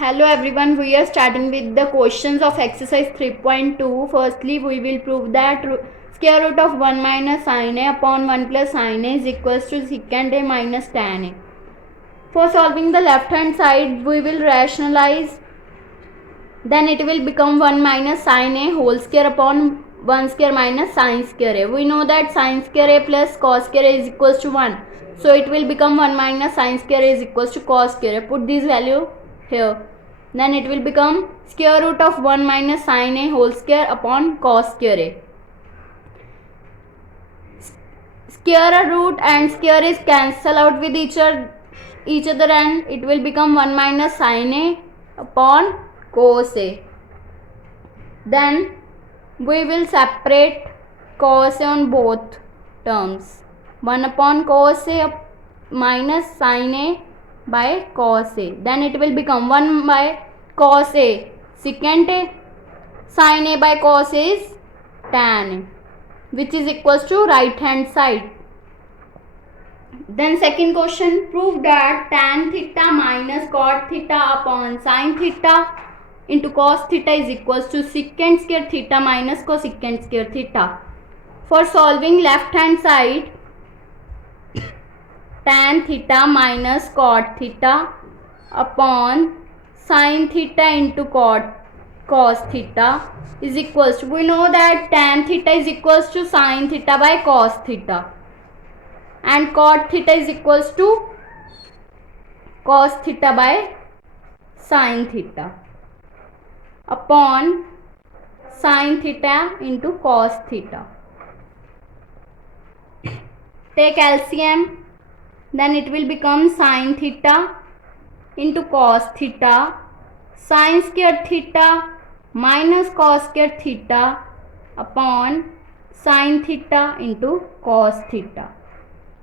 Hello everyone, we are starting with the questions of exercise 3.2. Firstly, we will prove that square root of 1 minus sin a upon 1 plus sin a is equals to secant a minus tan a. For solving the left hand side, we will rationalize, then it will become 1 minus sin a whole square upon 1 square minus sin square a. We know that sin square a plus cos square a is equals to 1. So it will become 1 minus sin square a is equals to cos square a. Put this value here. Then it will become square root of 1 minus sin a whole square upon cos square a. Square root and square is cancel out with each other and it will become 1 minus sin a upon cos a. Then we will separate cos a on both terms. 1 upon cos a minus sin a by cos a. Then it will become 1 by cos a secant a, sin a by cos a is tan a, which is equals to right hand side. Then second question, prove that tan theta minus cot theta upon sin theta into cos theta is equals to secant square theta minus cosecant square theta. For solving left hand side, tan theta minus cot theta upon sin theta into cos theta is equals to, we know that tan theta is equals to sin theta by cos theta and cot theta is equals to cos theta by sin theta upon sin theta into cos theta. Take LCM, then it will become sin theta into cos theta, sin square theta minus cos square theta upon sin theta into cos theta.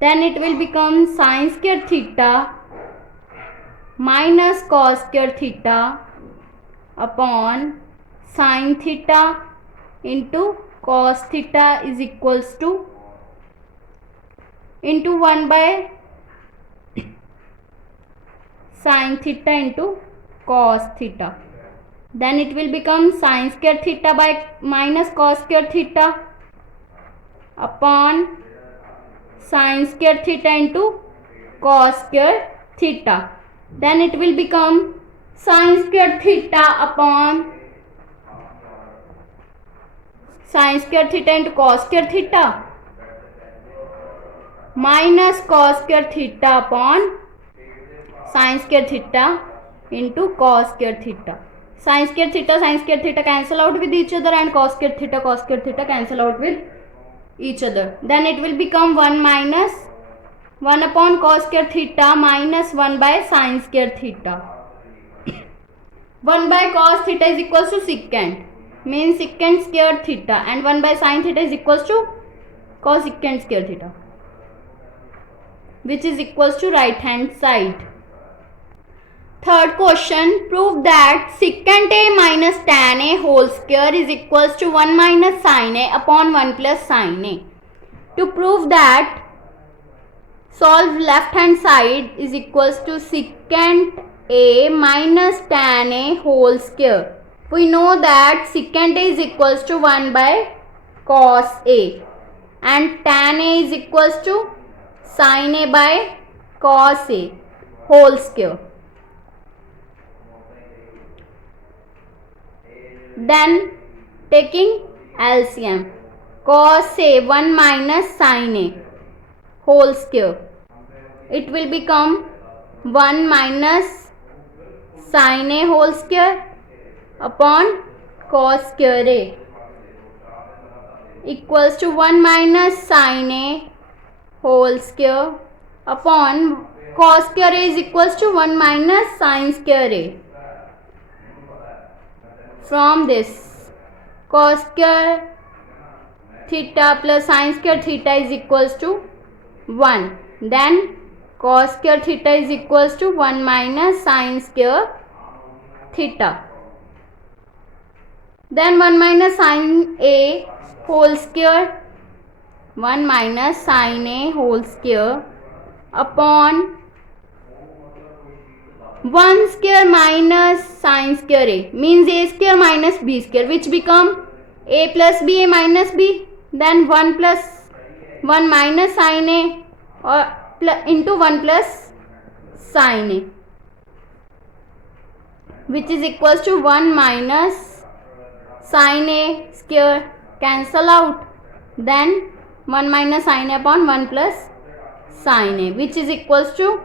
Then it will become sin square theta minus cos square theta upon sin theta into cos theta is equals to into 1 by sin theta into cos theta. Then it will become sin square theta by minus cos square theta upon sin square theta into cos square theta. Then it will become sin square theta upon sin square theta into cos square theta minus cos square theta upon sin square theta into cos square theta. Sin square theta cancel out with each other and cos square theta cancel out with each other. Then it will become 1 minus 1 upon cos square theta minus 1 by sin square theta. 1 by cos theta is equals to secant, means secant square theta, and 1 by sin theta is equals to cosecant square theta, which is equals to right hand side. Third question, prove that secant a minus tan a whole square is equals to 1 minus sin a upon 1 plus sin a. To prove that, solve left hand side is equals to secant a minus tan a whole square. We know that secant a is equals to 1 by cos a and tan a is equals to sin a by cos a whole square. Then taking LCM, cos a 1 minus sin a whole square, it will become 1 minus sin a whole square upon cos square a equals to 1 minus sin a whole square upon cos square a is equals to 1 minus sin square a. From this, cos square theta plus sin square theta is equals to 1. Then cos square theta is equals to 1 minus sin square theta. Then 1 minus sin a whole square, 1 minus sin a whole square upon 1 square minus sine square a means a square minus b square, which become a plus b, a minus b. Then 1 plus 1 minus sine a or into 1 plus sine a, which is equals to 1 minus sine a square, cancel out. Then 1 minus sine a upon 1 plus sine a, which is equals to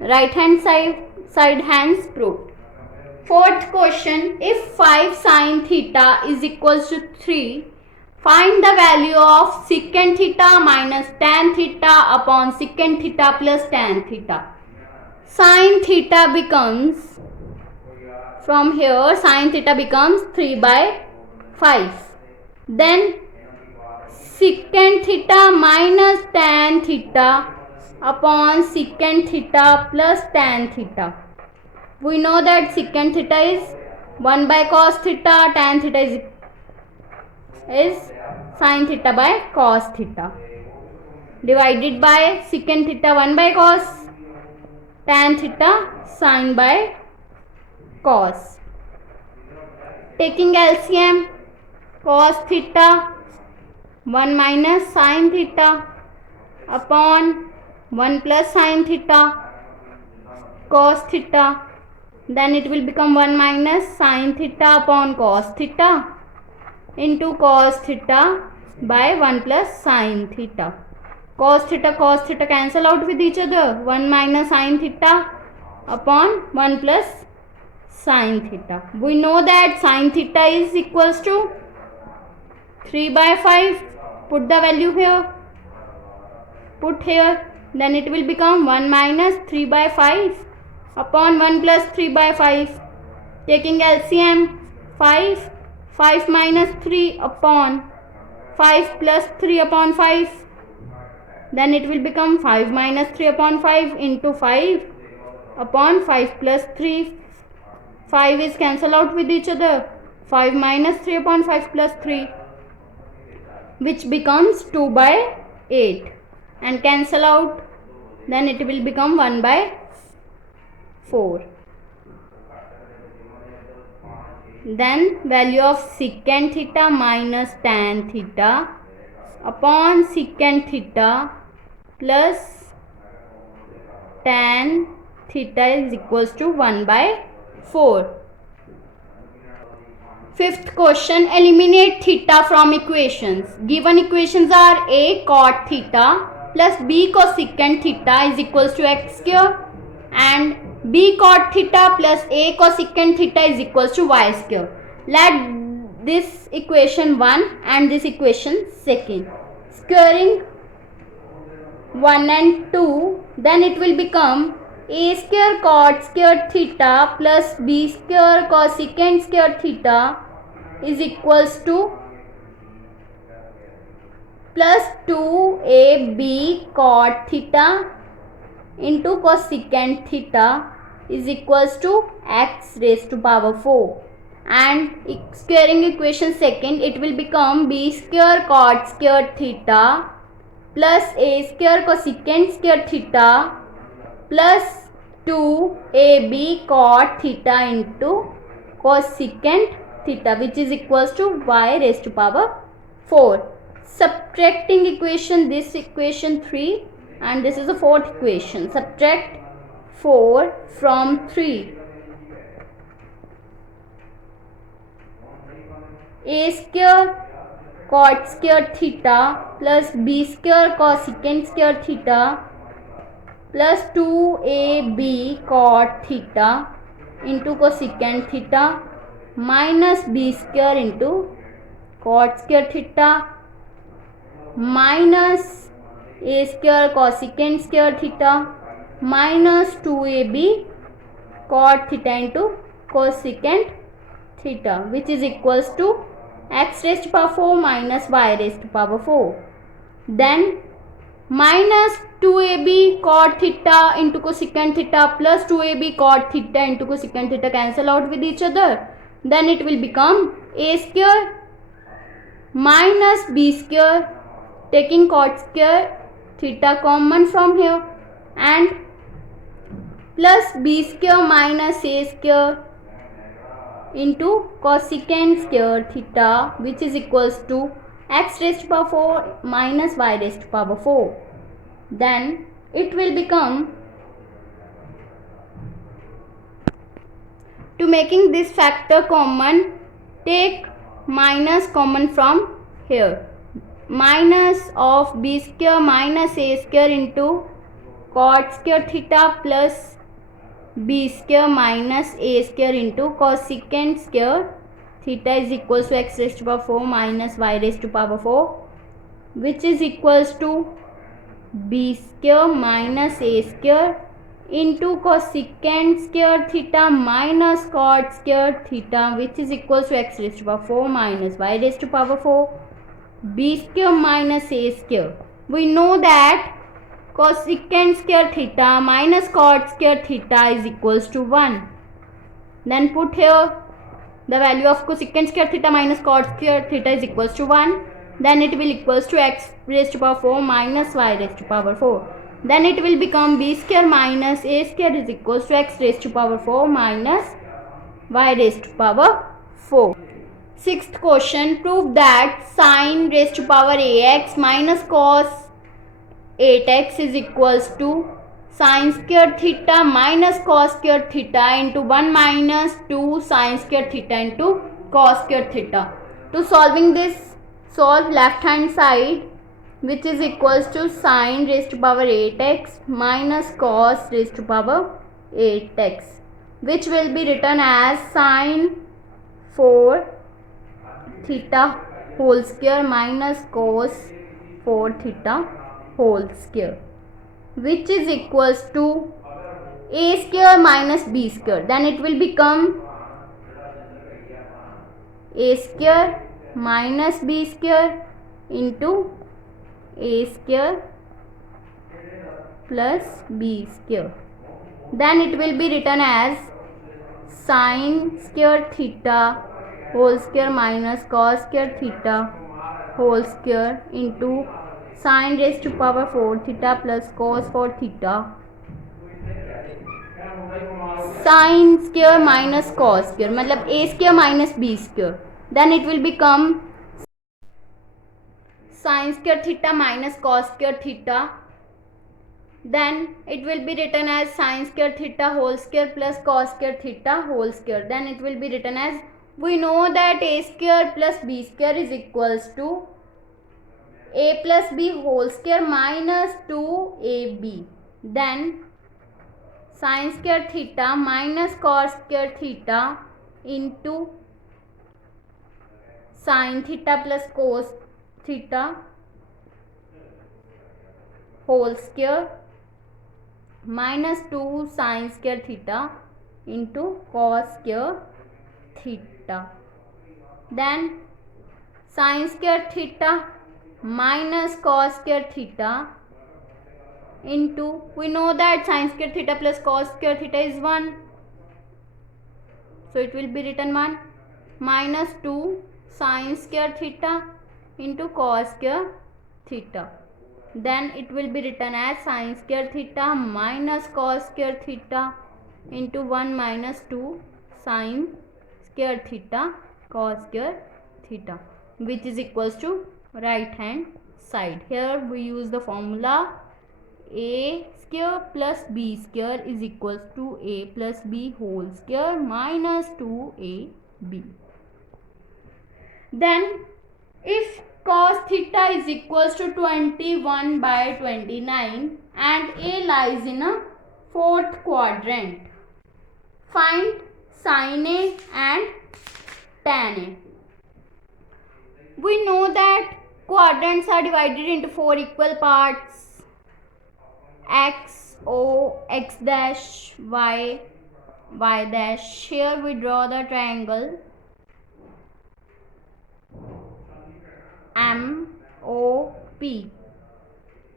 right hand side hence proved. Fourth question, if 5 sine theta is equals to 3, find the value of secant theta minus tan theta upon secant theta plus tan theta. Sine theta becomes, from here sine theta becomes 3 by 5. Then secant theta minus tan theta upon secant theta plus tan theta. We know that secant theta is 1 by cos theta, tan theta is sin theta by cos theta, divided by secant theta 1 by cos, tan theta sin by cos. Taking LCM, cos theta 1 minus sin theta upon 1 plus sin theta cos theta, then it will become 1 minus sin theta upon cos theta into cos theta by 1 plus sin theta. Cos theta cancel out with each other. 1 minus sin theta upon 1 plus sin theta. We know that sin theta is equals to 3 by 5. Put the value here. Put here. Then it will become 1 minus 3 by 5 upon 1 plus 3 by 5. Taking LCM, 5. 5 minus 3 upon 5 plus 3 upon 5. Then it will become 5 minus 3 upon 5 into 5 upon 5 plus 3. 5 is cancel out with each other. 5 minus 3 upon 5 plus 3, which becomes 2 by 8, and cancel out. Then it will become 1 by 4. Then value of secant theta minus tan theta upon secant theta plus tan theta is equals to 1 by 4. Fifth question, eliminate theta from equations. Given equations are a cot theta plus b cosecant theta is equals to x square and b cot theta plus a cosecant theta is equals to y square. Let this equation 1 and this equation 2. Squaring 1 and 2, then it will become a square cot square theta plus b square cosecant square theta is equals to plus 2ab cot theta into cosecant theta is equals to x raised to power 4. And squaring equation 2, it will become b square cot square theta plus a square cosecant square theta plus 2ab cot theta into cosecant theta, which is equals to y raised to power 4. Subtracting equation, this equation 3 and this is the fourth equation. Subtract 4 from 3. A square cot square theta plus b square cosecant square theta plus 2ab cot theta into cosecant theta minus b square into cot square theta minus a square cosecant square theta minus 2ab cot theta into cosecant theta, which is equals to x raised to power 4 minus y raised to power 4. Then minus 2ab cot theta into cosecant theta plus 2ab cot theta into cosecant theta cancel out with each other. Then it will become a square minus b square, taking cot square theta common from here, and plus b square minus a square into cosecant square theta, which is equals to x raised to power 4 minus y raised to power 4. Then it will become, to making this factor common, take minus common from here. Minus of b square minus a square into cot square theta plus b square minus a square into cosecant square theta is equals to x raised to power 4 minus y raised to power 4, which is equals to b square minus a square into cosecant square theta minus cot square theta, which is equals to x raised to power 4 minus y raised to power 4, b square minus a square. We know that cosecant square theta minus cot square theta is equals to 1. Then put here the value of cosecant square theta minus cot square theta is equals to 1. Then it will equals to x raised to power 4 minus y raised to power 4. Then it will become b square minus a square is equals to x raised to power 4 minus y raised to power 4. Sixth question, prove that sine raised to power ax minus cos 8x is equals to sine square theta minus cos square theta into 1 minus 2 sine square theta into cos square theta. To solving this, solve left hand side, which is equals to sine raised to power 8x minus cos raised to power 8x, which will be written as sine 4 theta whole square minus cos 4 theta whole square, which is equals to a square minus b square. Then it will become a square minus b square into a square plus b square. Then it will be written as sine square theta whole square minus cos square theta whole square into sine raised to power 4 theta plus cos 4 theta sine square minus cos square, मतलब a square minus b square. Then it will become sine square theta minus cos square theta. Then it will be written as sine square theta whole square plus cos square theta whole square. Then it will be written as, we know that a square plus b square is equals to a plus b whole square minus 2ab. Then sine square theta minus cos square theta into sine theta plus cos theta whole square minus 2 sine square theta into cos square theta. Then sine square theta minus cos square theta into, we know that sine square theta plus cos square theta is 1, so it will be written 1 minus 2 sine square theta into cos square theta. Then it will be written as sine square theta minus cos square theta into 1 minus 2 sine square theta cos square theta, which is equals to right hand side. Here we use the formula a square plus b square is equals to a plus b whole square minus 2ab. Then if cos theta is equals to 21 by 29 and a lies in a fourth quadrant, find sin a and tan a. We know that quadrants are divided into 4 equal parts: x, o, x dash, y, y dash. Here we draw the triangle MOP.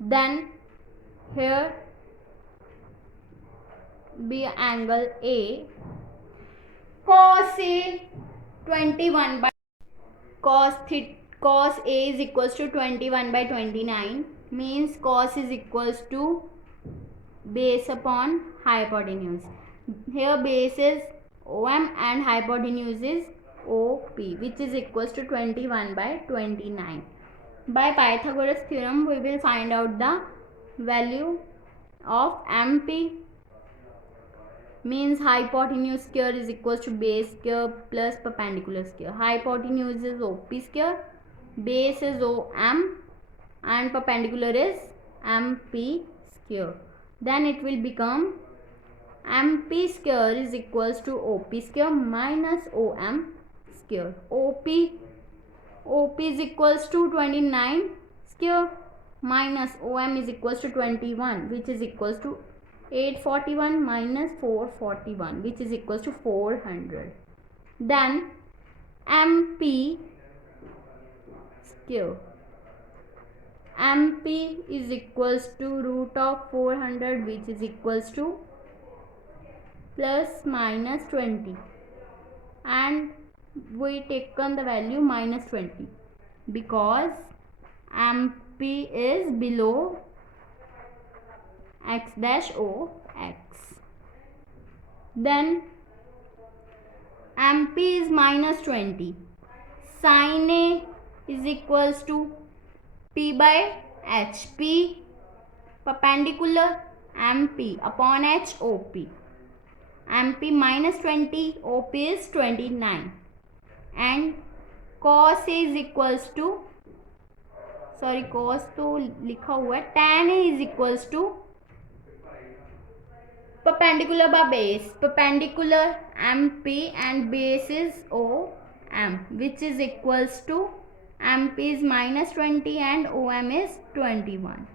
Then here be angle A. Cos A 21 by cos A is equals to 21 by 29, means cos is equals to base upon hypotenuse. Here base is OM and hypotenuse is OP, which is equals to 21 by 29. By Pythagoras theorem, we will find out the value of MP, means hypotenuse square is equals to base square plus perpendicular square. Hypotenuse is OP square, base is OM, and perpendicular is MP square. Then it will become MP square is equals to OP square minus OM square. OP is equals to 29 square minus OM is equals to 21, which is equals to 841 minus 441, which is equals to 400. Then MP square, MP is equals to root of 400, which is equals to plus minus 20, and we taken the value minus 20 because MP is below x dash O x. Then MP is minus 20. Sin A is equals to P by H. P perpendicular MP upon H OP. MP minus 20, OP is 29. And cos A is equals to, cos तो लिखा हुआ है, tan A is equals to perpendicular by base, perpendicular MP and base is OM, which is equals to MP is minus 20 and OM is 21.